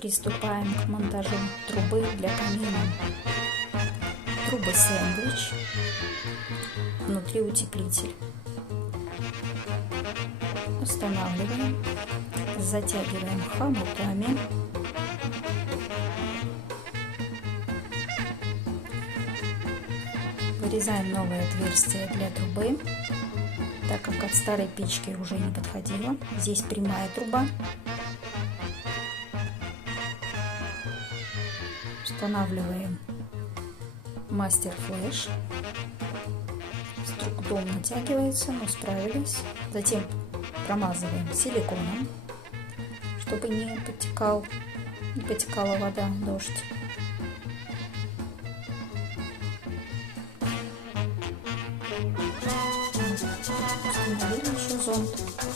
Приступаем к монтажу трубы для камина. Трубы сэндвич, внутри утеплитель. Устанавливаем, затягиваем хомутами. Вырезаем новое отверстие для трубы, так как от старой печки уже не подходило. Здесь прямая труба. Устанавливаем мастер флэш. С трудом натягивается, но справились. Затем промазываем силиконом, чтобы не потекала вода, дождь. Установили еще зонт.